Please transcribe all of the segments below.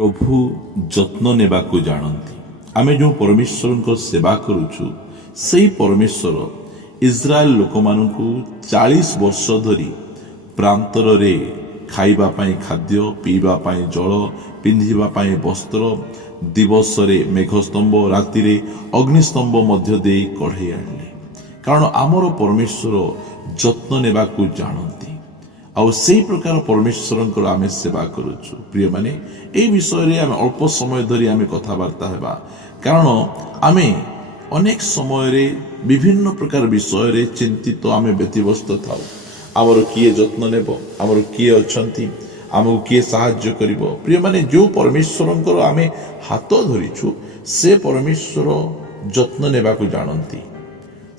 प्रभु जत्न नेबाकू जानती आमे जो परमेश्वर को सेवा करुछु सेई परमेश्वर इस्राएल लोक मानकू 40 वर्ष धरी प्रांतर रे खाइबा पाई खाद्य पीबा पाई जल पिंधिबा पाई वस्त्र दिवस रे मेघस्तंभ राति रे अग्निस्तंभ मध्य दे कढ़े आनले कारण आमर परमेश्वर जत्न नेबाकू जानती आउ से प्रकार परमेश्वर आमे सेवा करुछु प्रिय माने ए विषय रे आमे अल्प समय धरी आमे कथाबार्ता हेबा कारण आमे अनेक समय रे विभिन्न प्रकार विषय रे चिंतित आमे व्यतिव्यस्त थाउ आमर किए जत्न नेबो आमर किए अछंती आमको किए साहाय्य करिवो प्रिय माने जो परमेश्वरंकर आमे हाथ धरिछु से परमेश्वर जत्न नेबाकू जानती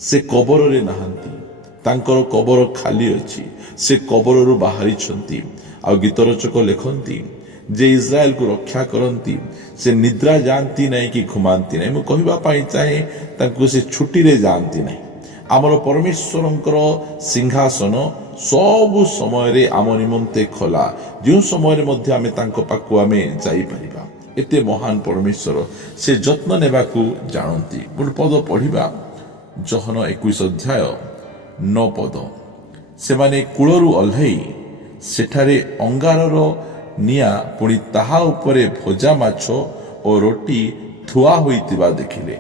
से कबर रे नहांती तांकर कबर खाली अछि से कबर रु बाहरी छंती आ गीत रचक लिखंती जे इस्राएल को रक्षा करंती से निद्रा जानती नहीं कि घुमांती नहीं मु कहबा पाई चाहे तांको से छुट्टी रे जानती नहीं आमर परमेश्वरंकर सिंहासन सब समय रे आम निमंते खोला जो समय रे मध्य आमे तांको पाकु आमे जाई परिबा एते महान परमेश्वर से जत्न नेबाकू जानती गुड पद पढ़िबा जोहन 21 अध्याय 9 पद से माने कूलरू ओल्हई सेठारे अंगारर निया पुणी ताहा उपरे भोजा माछ और रोटी थुआ होइतिबा देखिले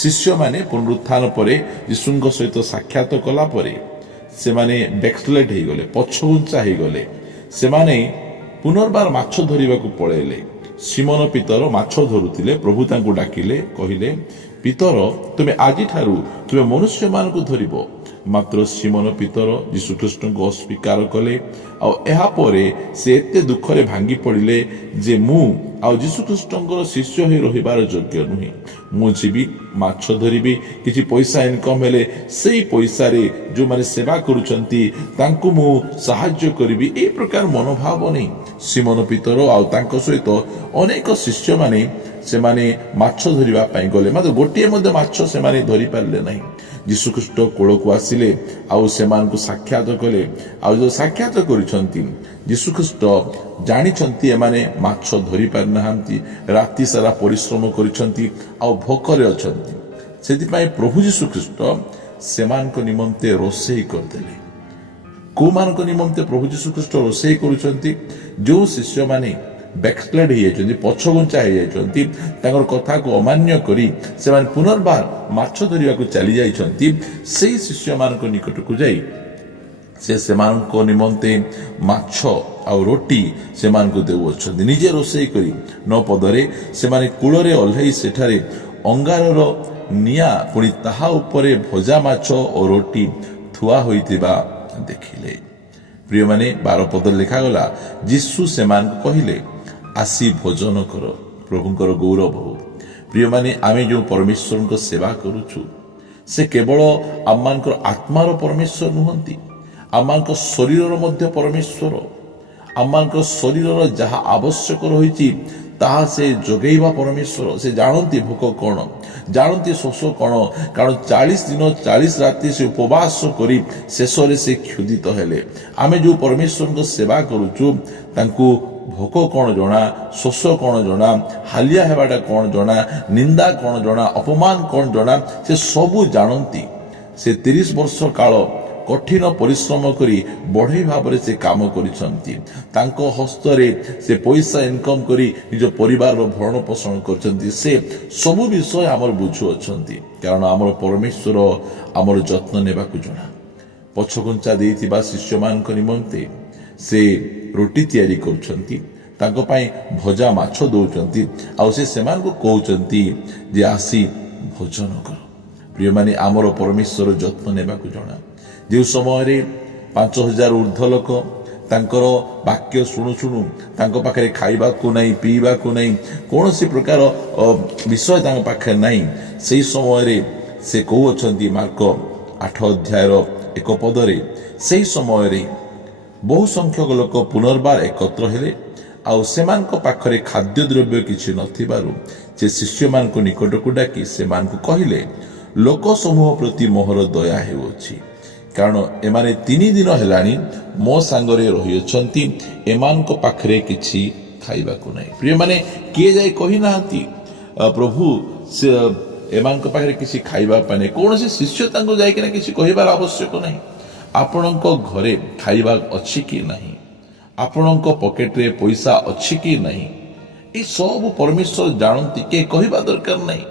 शिष्य माने पुनरुत्थान परे यीशुଙ୍କ सहित साक्षात कला परे से माने बैकस्लेट हे गले पछघुंचा हे गले से माने पुनर्बार माछ धरिबाकू पळेले सिमोन पितर माछ धरुतिले प्रभु तांकू डाकिले कहिले पितर तुमे आजि ठारू तुमे मनुष्य मानकू धरिबो मात्र सिमोन पितर यीशुख्रीष्ट को अस्वीकार कले आउे से एते दुखरे भांगी पड़िले जे मु यीशुख्रीष्ट शिष्य हो रहिबार योग्य नुहे मु जीवी माछ धरिबी किछि पैसा इनकम हेले सेई पैसा रे जो माने सेवा करूचंती तांकु मु सहाय्य करिबी ए प्रकार मनोभाव नहीं सिमोन पितर आउ तांको सहित अनेक शिष्य माने से माने माछ धरिबा पई गले मात्र गोटिए मध्ये माछ से माने धरि पारले नहीं यीशुख्रीष्ट कोल को आसिले आउ सेमान को साक्षात कले आउ जो साक्षात करिसंती यीशुख्रीष्ट जानिछंती एमाने माछ धरि पार नहांती राति सारा परिश्रम करिसंती आउ भोकरे अछंती सेति पई प्रभु यीशुख्रीष्ट सेमान को निमंते रोसेई करदेले को मान को निमंते प्रभु यीशुख्रीष्ट रोसेई करिसंती जो शिष्य माने बैकस्लेड हो जाइछंती पछघुंचा हो जाइछंती तांकर कथा को अमान्य करी से माने पुनर्बार माछ धरिबा को चली जाइछंती सेई शिष्य मान को निकट को जाई से सेमान को निमंते माछ आ रोटी सेमान को देउछंती निजे रोसेई करी 9 पदरे से माने कूलरे ओल्हई सेठारे अंगारर निया पुणी ताहा उपरे भोजा माछ और रोटी थुआ होइतिबा देखिले प्रिय माने 12 पद लिखा गला यीशु सेमान को कहिले आसी भोजन कर प्रभुंकर गौरव हो प्रिय माने आमे जो परमेश्वर को सेवा करूछु से केवल आमानकर आत्मार परमेश्वर नुहंती आमानकर शरीरर मध्य परमेश्वर आमानकर शरीरर जहा आवश्यक रहिछि ताहा से जोगेइबा परमेश्वर से जानती भोक कौन जानती शोष कौन कारण 40 दिन 40 राति से उपवास करी शेष से क्षुदित हेले आमे जो परमेश्वर को सेवा करूछु तांकु भोक कौन जना शोष कौन जना हालिया हेबाटा कौन जना निंदा कौन जना अपमान कौन जना से सबू जानती से 30 वर्ष काल कठिन परिश्रम करी बढ़ई भाव से काम करिसंती तांको हस्तरे से पैसा इनकम करी निज परिवार रो भरण पोषण करचंती से सबु विषय हमर बुझु अछंती कारण हमर परमेश्वर हमर जत्न नेबाकू जणा पछघुंचा देइतिबा शिष्य मान निमंते से रोटी तैयारी करछंती तांको पाई भजा माछ दउचंती आ से सेमान को कहउचंती जे आसी भोजन कर प्रिय माने हमर परमेश्वर जत्न नेबाकू जणा जो समय 5000 ऊर्ध्व लोक तांकर वाक्य शुणु शुणु तांको पाखरे खाइबा को नहीं पीबा को नहीं कौन सी प्रकार विषय तांको पाखरे नहीं सही समय रे से कहउछंती मार्क 8 अध्याय 1 पदरे सही समय रे बहु संख्यक लोक पुनर्बार एकत्र हेले आउ सेमान को पाखरे खाद्य द्रव्य किछि नथिबारु से शिष्य मान को निकट को डाकी सेमान को कहिले लोक समूह प्रति मोहर दया हेउछि कारण एमाने 3 दिन हेलानी मो सांगरे रही अछंती एमान को पाखरे किछि ଖାଇବାକୁ ନାହିଁ। ପ୍ରିୟମାନେ, କିଏ ଯାଇ କହିନାହାନ୍ତି ପ୍ରଭୁ ସେ ଏମାନଙ୍କ ପାଖରେ କିଛି ଖାଇବା ପାଇଁ ନାହିଁ। କୌଣସି ଶିଷ୍ୟ ତାଙ୍କୁ ଯାଇକିନା କିଛି କହିବାର ଆବଶ୍ୟକ ନାହିଁ। ଆପଣଙ୍କ ଘରେ ଖାଇବା ଅଛି କି ନାହିଁ, ଆପଣଙ୍କ ପକେଟରେ ପଇସା ଅଛି କି ନାହିଁ, ଏ ସବୁ ପରମେଶ୍ୱର ଜାଣନ୍ତି। କିଏ କହିବା ଦରକାର ନାହିଁ।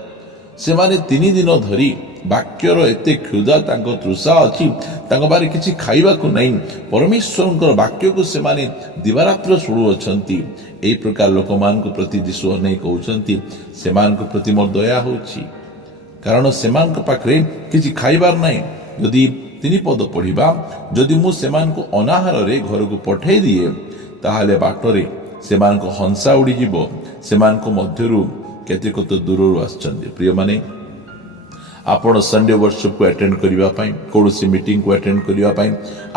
ସେମାନେ 3 ଦିନ ଧରି ବାକ୍ୟର ଏତେ କ୍ଷୁଧା, ତାଙ୍କ ତୃଷା ଅଛି, ତାଙ୍କ ପାଖରେ କିଛି ଖାଇବାକୁ ନାହିଁ। ପରମେଶ୍ୱରଙ୍କର ବାକ୍ୟକୁ ସେମାନେ ଦିବାରାତ୍ର ଶୁଣୁଅଛନ୍ତି। ଏହି ପ୍ରକାର ଲୋକମାନଙ୍କ ପ୍ରତି ଯୀଶୁ ଅନେଇ କହୁଛନ୍ତି, ସେମାନଙ୍କ ପ୍ରତି ମୋର ଦୟା ହେଉଛି, କାରଣ ସେମାନଙ୍କ ପାଖରେ କିଛି ଖାଇବାର ନାହିଁ। ଯଦି 3 ପଦ ପଢିବା, ଯଦି ମୁଁ ସେମାନଙ୍କୁ ଅନାହାରରେ ଘରକୁ ପଠାଇ ଦିଏ, ତାହେଲେ ବାଟରେ ସେମାନଙ୍କ ହଂସା ଉଡ଼ିଯିବ। ସେମାନଙ୍କ ମଧ୍ୟରୁ କେତେକ ତ ଦୂରରୁ ଆସିଛନ୍ତି। ପ୍ରିୟମାନେ, ଆପଣ ସଣ୍ଡେ ବର୍ଷକୁ ଆଟେଣ୍ଡ କରିବା ପାଇଁ, କୌଣସି ମିଟିଂକୁ ଆଟେଣ୍ଡ କରିବା ପାଇଁ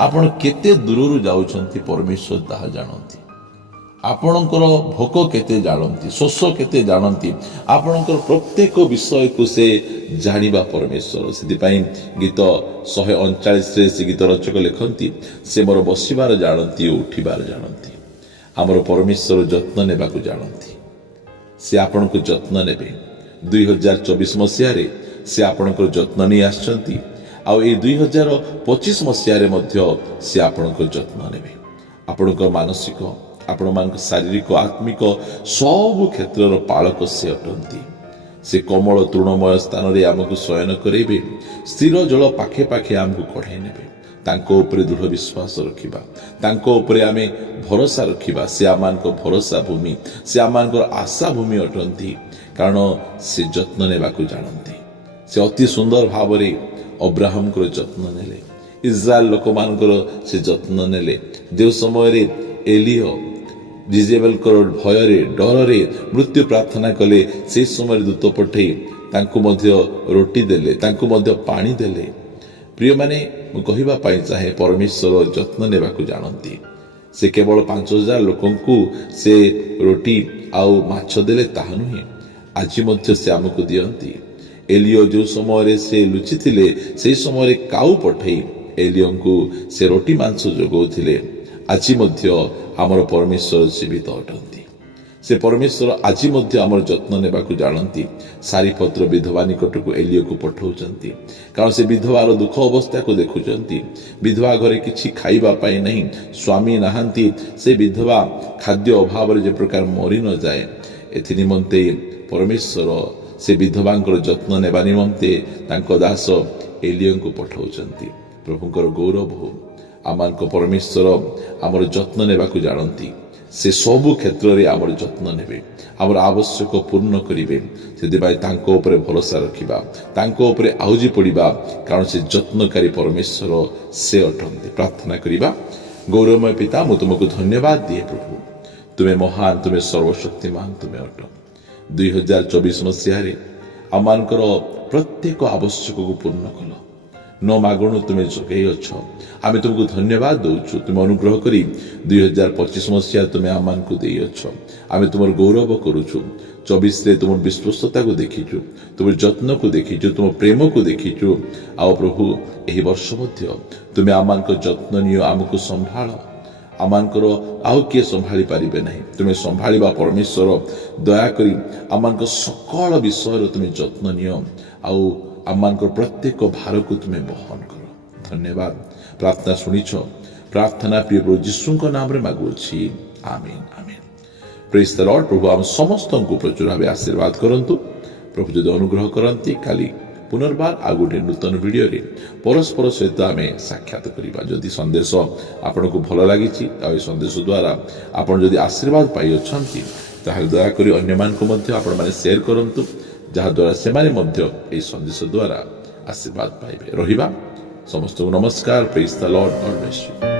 ଆପଣ କେତେ ଦୂରରୁ ଯାଉଛନ୍ତି ପରମେଶ୍ୱର ତାହା ଜାଣନ୍ତି। ଆପଣଙ୍କର ଭୋକ କେତେ ଜାଣନ୍ତି, ଶୋଷ କେତେ ଜାଣନ୍ତି, ଆପଣଙ୍କର ପ୍ରତ୍ୟେକ ବିଷୟକୁ ସେ ଜାଣିବା ପରମେଶ୍ୱର। ସେଥିପାଇଁ ଗୀତ 139ରେ ସେ ଗୀତ ରଚକ ଲେଖନ୍ତି, ସେ ମୋର ବସିବାର ଜାଣନ୍ତି ଓ ଉଠିବାର ଜାଣନ୍ତି। ଆମର ପରମେଶ୍ୱର ଯତ୍ନ ନେବାକୁ ଜାଣନ୍ତି। ସେ ଆପଣଙ୍କୁ ଯତ୍ନ ନେବେ। 2024 ମସିହାରେ ସେ ଆପଣଙ୍କର ଯତ୍ନ ନେଇ ଆସିଛନ୍ତି, ଆଉ ଏଇ 2025 ମସିହାରେ ମଧ୍ୟ ସେ ଆପଣଙ୍କର ଯତ୍ନ ନେବେ। ଆପଣଙ୍କ ମାନସିକ, ଆପଣମାନଙ୍କ ଶାରୀରିକ, ଆତ୍ମିକ ସବୁ କ୍ଷେତ୍ରର ପାଳକ ସେ ଅଟନ୍ତି। ସେ କୋମଳ ତୃଣମୟ ସ୍ଥାନରେ ଆମକୁ ଶୟନ କରାଇବେ, ସ୍ଥିର ଜଳ ପାଖେ ପାଖେ ଆମକୁ କଢ଼ାଇ ନେବେ। ତାଙ୍କ ଉପରେ ଦୃଢ଼ ବିଶ୍ୱାସ ରଖିବା, ତାଙ୍କ ଉପରେ ଆମେ ଭରସା ରଖିବା। ସେ ଆମମାନଙ୍କ ଭରସା ଭୂମି, ସେ ଆମମାନଙ୍କର ଆଶା ଭୂମି ଅଟନ୍ତି, କାରଣ ସେ ଯତ୍ନ ନେବାକୁ ଜାଣନ୍ତି। ସେ ଅତି ସୁନ୍ଦର ଭାବରେ ଅବ୍ରାହମଙ୍କର ଯତ୍ନ ନେଲେ, ଇସ୍ରାଏଲ ଲୋକମାନଙ୍କର ସେ ଯତ୍ନ ନେଲେ। ଯେଉଁ ସମୟରେ ଏଲିୟ ଜିଜେବେଲଙ୍କର ଭୟରେ, ଡରରେ ମୃତ୍ୟୁ ପ୍ରାର୍ଥନା କଲେ, ସେହି ସମୟରେ ଦୂତ ପଠାଇ ତାଙ୍କୁ ମଧ୍ୟ ରୋଟି ଦେଲେ, ତାଙ୍କୁ ମଧ୍ୟ ପାଣି ଦେଲେ। ପ୍ରିୟମାନେ, ମୁଁ କହିବା ପାଇଁ ଚାହେଁ, ପରମେଶ୍ୱର ଯତ୍ନ ନେବାକୁ ଜାଣନ୍ତି। ସେ କେବଳ 5000 ଲୋକଙ୍କୁ ସେ ରୋଟି ଆଉ ମାଛ ଦେଲେ ତାହା ନୁହେଁ, ଆଜି ମଧ୍ୟ ସେ ଆମକୁ ଦିଅନ୍ତି। ଏଲିୟ ଯେଉଁ ସମୟରେ ସେ ଲୁଚିଥିଲେ, ସେହି ସମୟରେ କାଉ ପଠାଇ ଏଲିୟଙ୍କୁ ସେ ରୋଟି ମାଂସ ଯୋଗାଉଥିଲେ। ଆଜି ମଧ୍ୟ ଆମର ପରମେଶ୍ୱର ଜୀବିତ ଅଟନ୍ତି। ସେ ପରମେଶ୍ୱର ଆଜି ମଧ୍ୟ ଆମର ଯତ୍ନ ନେବାକୁ ଜାଣନ୍ତି। ସାରିପତ୍ର ବିଧବା ନିକଟକୁ ଏଲିୟକୁ ପଠାଉଛନ୍ତି, କାରଣ ସେ ବିଧବାର ଦୁଃଖ ଅବସ୍ଥାକୁ ଦେଖୁଛନ୍ତି। ବିଧବା ଘରେ କିଛି ଖାଇବା ପାଇଁ ନାହିଁ, ସ୍ୱାମୀ ନାହାନ୍ତି। ସେ ବିଧବା ଖାଦ୍ୟ ଅଭାବରେ ଯେ ପ୍ରକାର ମରି ନଯାଏ, ଏଥି ନିମନ୍ତେ ପରମେଶ୍ୱର ସେ ବିଧବାଙ୍କର ଯତ୍ନ ନେବା ନିମନ୍ତେ ତାଙ୍କ ଦାସ ଏଲିୟଙ୍କୁ ପଠାଉଛନ୍ତି। ପ୍ରଭୁଙ୍କର ଗୌରବ ହଉ। ଆମମାନଙ୍କ ପରମେଶ୍ୱର ଆମର ଯତ୍ନ ନେବାକୁ ଜାଣନ୍ତି। ସେ ସବୁ କ୍ଷେତ୍ରରେ ଆମର ଯତ୍ନ ନେବେ, ଆମର ଆବଶ୍ୟକ ପୂର୍ଣ୍ଣ କରିବେ। ସେଥିପାଇଁ ତାଙ୍କ ଉପରେ ଭରସା ରଖିବା, ତାଙ୍କ ଉପରେ ଆଉଜି ପଡ଼ିବା, କାରଣ ସେ ଯତ୍ନକାରୀ ପରମେଶ୍ୱର ସେ ଅଟନ୍ତି। ପ୍ରାର୍ଥନା କରିବା। ଗୌରବମୟ ପିତା, ମୁଁ ତୁମକୁ ଧନ୍ୟବାଦ ଦିଏ ପ୍ରଭୁ। ତୁମେ ମହାନ, ତୁମେ ସର୍ବଶକ୍ତିମାନ, ତୁମେ ଅଟ। 2024 ମସିହାରେ ଆମମାନଙ୍କର ପ୍ରତ୍ୟେକ ଆବଶ୍ୟକକୁ ପୂର୍ଣ୍ଣ କଲ। ନ ମାଗଣୁ ତୁମେ ଯୋଗାଇ ଅଛ। ଆମେ ତୁମକୁ ଧନ୍ୟବାଦ ଦେଉଛୁ। ତୁମେ ଅନୁଗ୍ରହ କରି 2025 ମସିହା ତୁମେ ଆମମାନଙ୍କୁ ଦେଇଅଛ। ଆମେ ତୁମର ଗୌରବ କରୁଛୁ। 24ରେ ତୁମର ବିଶ୍ୱସ୍ତତାକୁ ଦେଖିଛୁ, ତୁମର ଯତ୍ନକୁ ଦେଖିଛୁ, ତୁମ ପ୍ରେମକୁ ଦେଖିଛୁ। ଆଉ ପ୍ରଭୁ, ଏହି ବର୍ଷ ମଧ୍ୟ ତୁମେ ଆମମାନଙ୍କ ଯତ୍ନ ନିଅ, ଆମକୁ ସମ୍ଭାଳ। ଆମମାନଙ୍କର ଆଉ କିଏ ସମ୍ଭାଳି ପାରିବେ ନାହିଁ। ତୁମେ ସମ୍ଭାଳିବା ପରମେଶ୍ୱର। ଦୟାକରି ଆମମାନଙ୍କ ସକଳ ବିଷୟର ତୁମେ ଯତ୍ନ ନିଅ, ଆଉ ଆମମାନଙ୍କର ପ୍ରତ୍ୟେକ ଭାରକୁ ତୁମେ ବହନ କର। ଧନ୍ୟବାଦ। ପ୍ରାର୍ଥନା ଶୁଣିଛ। ପ୍ରାର୍ଥନା ପ୍ରିୟ ପ୍ରଭୁ ଯୀଶୁଙ୍କ ନାମରେ ମାଗୁଅଛି, ଆମେନ୍, ଆମେନ୍। ପ୍ରେଜ୍ ଦ ଲର୍ଡ। ପ୍ରଭୁ ଆମ ସମସ୍ତଙ୍କୁ ପ୍ରଚୁର ଭାବେ ଆଶୀର୍ବାଦ କରନ୍ତୁ। ପ୍ରଭୁ ଯଦି ଅନୁଗ୍ରହ କରନ୍ତି, କାଲି ପୁନର୍ବାର ଆଉ ଗୋଟେ ନୂତନ ଭିଡ଼ିଓରେ ପରସ୍ପର ସହିତ ଆମେ ସାକ୍ଷାତ କରିବା। ଯଦି ସନ୍ଦେଶ ଆପଣଙ୍କୁ ଭଲ ଲାଗିଛି, ଆଉ ଏ ସନ୍ଦେଶ ଦ୍ୱାରା ଆପଣ ଯଦି ଆଶୀର୍ବାଦ ପାଇଅଛନ୍ତି, ତାହେଲେ ଦୟାକରି ଅନ୍ୟମାନଙ୍କୁ ମଧ୍ୟ ଆପଣମାନେ ସେୟାର କରନ୍ତୁ, ଯାହାଦ୍ୱାରା ସେମାନେ ମଧ୍ୟ ଏହି ସନ୍ଦେଶ ଦ୍ୱାରା ଆଶୀର୍ବାଦ ପାଇବେ। ରହିବା। ସମସ୍ତଙ୍କୁ ନମସ୍କାର। Praise the Lord. God bless you.